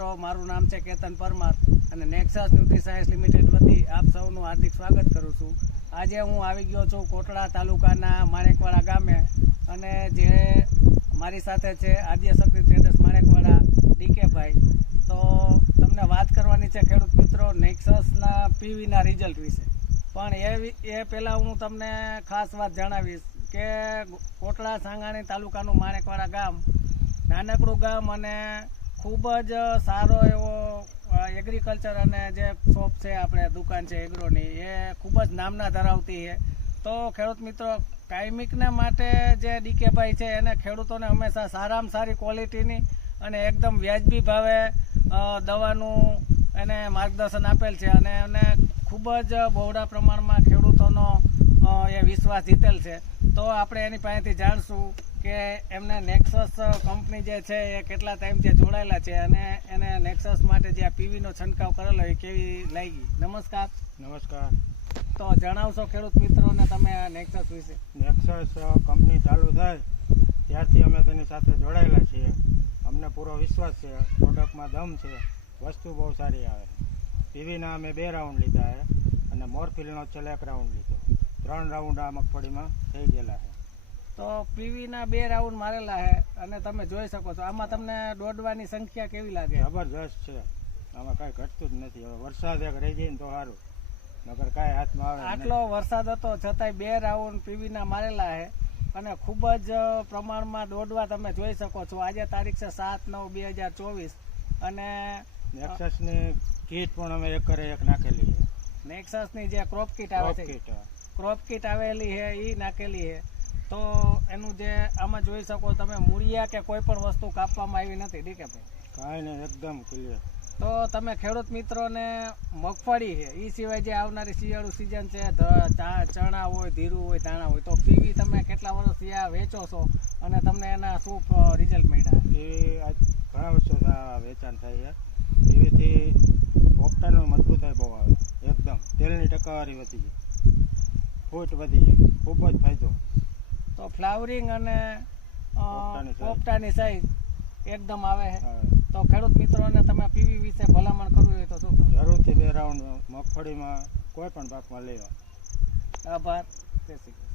મિત્રો, મારું નામ છે કેતન પરમાર અને નેક્સસ ન્યુટ્રી સાયન્સ લિમિટેડ વતી આપ સૌનું હાર્દિક સ્વાગત કરું છું. આજે હું આવી ગયો છું કોટડા તાલુકાના માણેકવાડા ગામે અને જે મારી સાથે છે આદ્યશક્તિ ટ્રેડર્સ માણેકવાડા ડીકેભાઈ. તો તમને વાત કરવાની છે ખેડૂત મિત્રો નેક્સસના પીવીના રિઝલ્ટ વિશે. પણ એ પહેલાં હું તમને ખાસ વાત જણાવીશ કે કોટડા સાંગાણી તાલુકાનું માણેકવાડા ગામ નાનકડું ગામ અને ખૂબ જ સારો એવો એગ્રીકલ્ચર અને જે શોપ છે આપણે દુકાન છે એગ્રોની એ ખૂબ જ નામના ધરાવતી છે. તો ખેડૂત મિત્રો કાયમિકના માટે જે ડીકેભાઈ છે એને ખેડૂતોને હંમેશા સારામાં સારી ક્વોલિટીની અને એકદમ વ્યાજબી ભાવે દવાનું એને માર્ગદર્શન આપેલ છે અને એને ખૂબ જ બહોળા પ્રમાણમાં ખેડૂતોનો એ વિશ્વાસ જીતેલ છે. તો આપણે એની પાસેથી જાણશું કે એમને નેક્સસ કંપની જે છે એ કેટલા ટાઈમથી જોડાયેલા છે અને એને નેક્સસ માટે જે આ પીવીનો છંટકાવ કરેલો એ કેવી લાગી. નમસ્કાર. નમસ્કાર. તો જણાવશો ખેડૂત મિત્રોને તમે આ નેક્સસ વિશે? નેક્સસ કંપની ચાલુ થાય ત્યારથી અમે તેની સાથે જોડાયેલા છીએ. અમને પૂરો વિશ્વાસ છે, પ્રોડક્ટમાં દમ છે, વસ્તુ બહુ સારી આવે. પીવીના અમે 2 રાઉન્ડ લીધા છે અને મોરફિલનો છેલ્લે 1 રાઉન્ડ લીધો. 3 રાઉન્ડ આ મગફળીમાં થઈ ગયેલા છે. તો પીવીના 2 રાઉન્ડ મારેલા છે અને તમે જોઈ શકો છો. આમાં તમને દોડવાની સંખ્યા કેવી લાગે? જબરજસ્ત છે, આમાં કાંઈ ઘટતું જ નથી. હવે વરસાદ એક રહી જાય ને તો સારું, નકર કાંઈ હાથમાં આવે. આટલો વરસાદ હતો છતાંય 2 રાઉન્ડ પીવીના મારેલા છે અને ખૂબ જ પ્રમાણમાં દોડવા તમે જોઈ શકો છો. આજે તારીખ છે 7/9/2024 અને નેક્સસની કીટ પણ અમે 1 ઘરે 1 નાખેલી છે. નેક્સસની જે ક્રોપ કીટ આવે છે, ક્રોપ કીટ આવેલી છે એ નાખેલી છે. તો એનું જે આમાં જોઈ શકો તમે મૂળિયા કે કોઈ પણ વસ્તુ કાપવામાં આવી નથી. ડીકેભાઈ કાંઈ નહીં, એકદમ ક્લિયર. તો તમે ખેડૂત મિત્રોને મગફળી છે એ સિવાય જે આવનારી શિયાળુ સિઝન છે, ચણા હોય, ધીરું હોય, ધાણા હોય, તો પીવી તમે કેટલા વર્ષથી આ વેચો છો અને તમને એના શું રિઝલ્ટ મળ્યા? પીવી આજ ઘણા વર્ષોથી આ વેચાણ થાય છે. પીવીથી પોપટાનું મજબૂતાઈ બહુ આવે, એકદમ તેલની ટકાવારી વધી જાય, ફૂટ વધી જાય, ખૂબ જ ફાયદો. તો ફ્લાવરિંગ અને પોપટાની સાઈઝ એકદમ આવે છે. તો ખેડૂત મિત્રોને તમે પીવી વિશે ભલામણ કરવી હોય તો શું કરો? જરૂરથી 2 રાઉન્ડ મગફળીમાં કોઈ પણ પાકમાં લેવા. આભાર. જય શ્રી કૃષ્ણ.